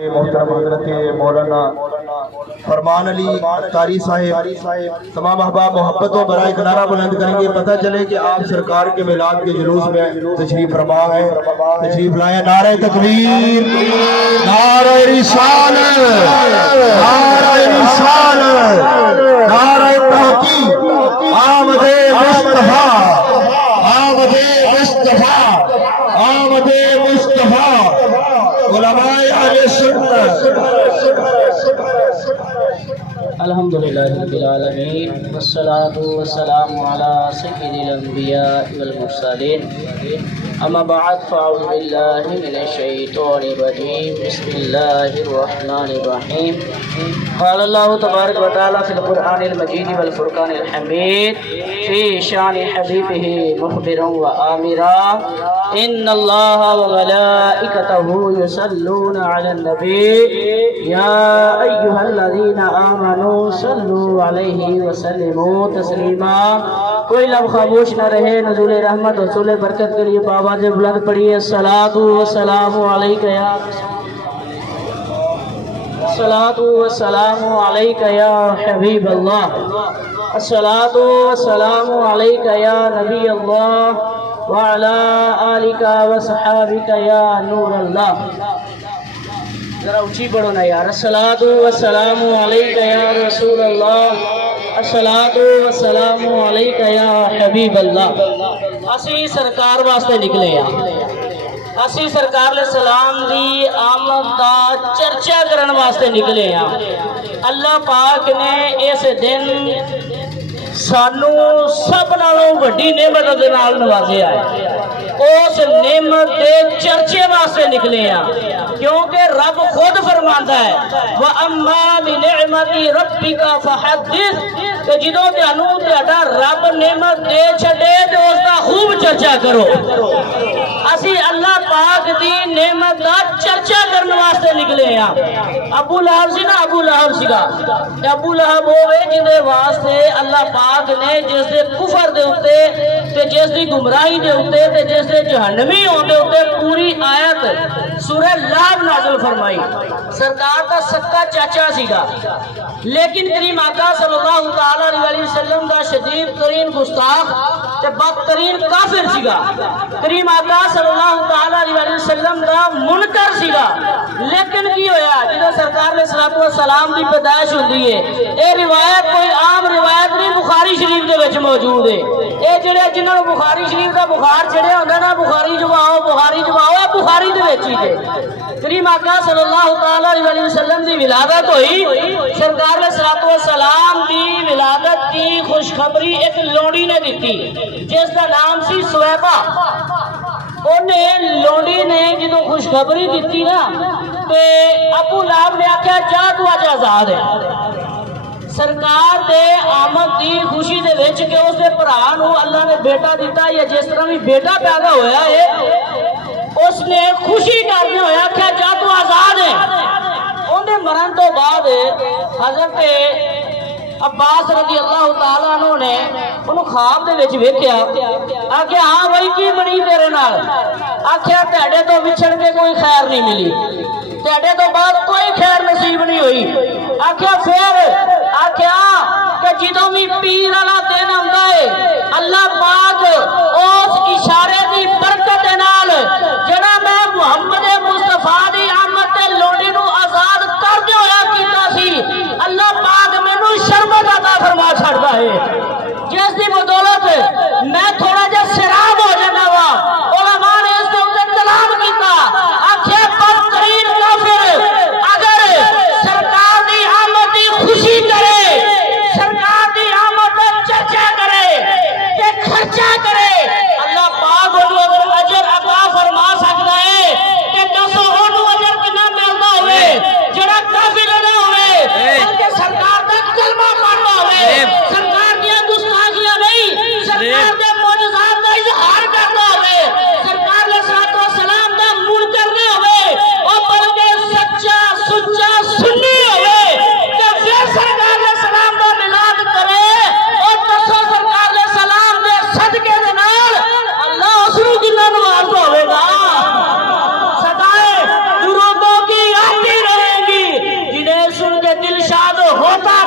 محترم حضرت مولانا فرمان علی قاری صاحب تمام احباب محبت و برائے کا نعرہ بلند کریں گے، پتہ چلے کہ آپ سرکار کے میلاد کے جلوس میں تشریف فرما ہے، تشریف لائیں۔ نعرہ تکبیر، نعرہ رسالت، نعرہ رسالت، نعرہ تحقیق، آمد مصطفیٰ، آمد مصطفیٰ، آمد مصطفیٰ، علماء اہل سنت۔ الحمدللہ رب العالمین والصلاة والسلام علی سید الانبیاء والمرسلین، اما بعد فاعوذ باللہ من الشیطان الرجیم، بسم اللہ الرحمن الرحیم۔ قال اللہ تبارک و تعالی فی القرآن المجید والفرقان الحمید فی شان حبیبہ مخبرا و آمرا، ان اللہ وملائکتہ یصلون علی النبی یا ایہا الذین آمنوا صلوا علیہ وسلموا تسلیما۔ کوئی لب خاموش نہ رہے، نزول رحمت حصول برکت کے لیے آواز بلند پڑھیے، الصلاۃ والسلام علیک یا الصلاۃ والسلام علیک یا حبیب اللہ، الصلاۃ والسلام علیک یا نبی اللہ وعلی آلک وصحابک یا نور اللہ۔ ذرا اونچی پڑھو نا یار، الصلاۃ والسلام علیک یا رسول اللہ، الصلاۃ والسلام علیک یا حبیب اللہ۔ اسی سرکار واسطے نکلے ہیں، اسی سرکار علیہ السلام دی آمد دا چرچا کرن واسطے نکلے ہیں۔ اللہ پاک نے اس دن سانو سب نالوں وڈی نعمت دے نال نوازیا ہے، اس نعمت دے چرچے واسطے نکلے ہیں، کیونکہ رب خود فرماندا ہے وَأَمَّا بِنِعْمَةِ رَبِّكَ فَحَدِّثْ، کہ جدوں تانوں تہاڈا رب نعمت دے چھڈے تے اس دا خوب چرچا کرو۔ اسی اللہ پاک دی نعمت دا چرچا کرنے واسطے نکلے ہیں۔ ابو لہب سی نا، ابو لہب سیگا، ابو لہب ہوئے جن دے واسطے اللہ پاک نے جس دے کفر دے اتے تے جس دی گمراہی دے اتے تے جس دے جہنمی ہون دے اتے پوری آیت سورہ لہب نازل فرمائی۔ سرکار دا سکا چاچا سیگا، لیکن کریم آقا صلی اللہ علیہ وسلم دا شدید ترین گستاخ تے بدترین کافر سیگا، کریم آقا صلی اللہ علیہ وسلم دا منکر سیگا۔ لیکن کی ہویا جدو سرکار علیہ السلام دی پیدائش ہوندی ہے، اے روایت کوئی عام روایت نہیں، بخاری شریف دے وچ موجود ہے۔ اے جڑے جنہاں بخاری شریف دا بخار چڑھیا ہوندا نا، بخاری جواؤ بخاری جواؤ، اے بخاری دے وچ ہی ہے۔ کریم آقا صلی اللہ علیہ وسلم دی ولادت ہوئی، سرکار علیہ السلام دی ولادت کی خوشخبری ایک لونڈی نے دیتی جس دا نام سی سویبہ۔ انہیں لونڈی نے جدو خوشخبری دیتی نا تے ابو لہب نے آکھیا جا تو اج آزاد ہے۔ سرکار دے آمد دی خوشی دے وچ کہ اس دے بھرا نو اللہ نے بیٹا دیتا یا جس طرح بھی بیٹا پیدا ہویا ہے، اس نے خوشی کرنے ہویا کہ جا تو آزاد ہے۔ انہیں مرن تو بعد حضرت عباس رضی اللہ تعالیٰ عنہ نے انہوں خواب دے وچ ویکھیا، آکھیا ہاں بھائی کی بنی تیرے نال؟ آکھیا تہاڈے تو وچھڑ کے کوئی خیر نہیں ملی، تہاڈے تو بعد کوئی خیر نصیب نہیں ہوئی۔ آکھیا پھر؟ آکھیا کہ جدوں بھی پیر والا دن آندا ہے اللہ پاک اس اشارے دی برکت دے نال جڑا میں محمد مصطفیٰ دی آمد تے لونڈی نو آزاد کر دے ہویا کیتا سی، اللہ پاک مینوں شربت عطا فرما چھڑدا ہے، جس دی بدولت میں تھوڑا جا سراب ہو جانا وا۔ علماء نے اس دے اوپر کلام کیتا، آکھیا بدترین کافر اگر سرکار دی آمد دی خوشی کرے، سرکار دی آمد دا ہوتا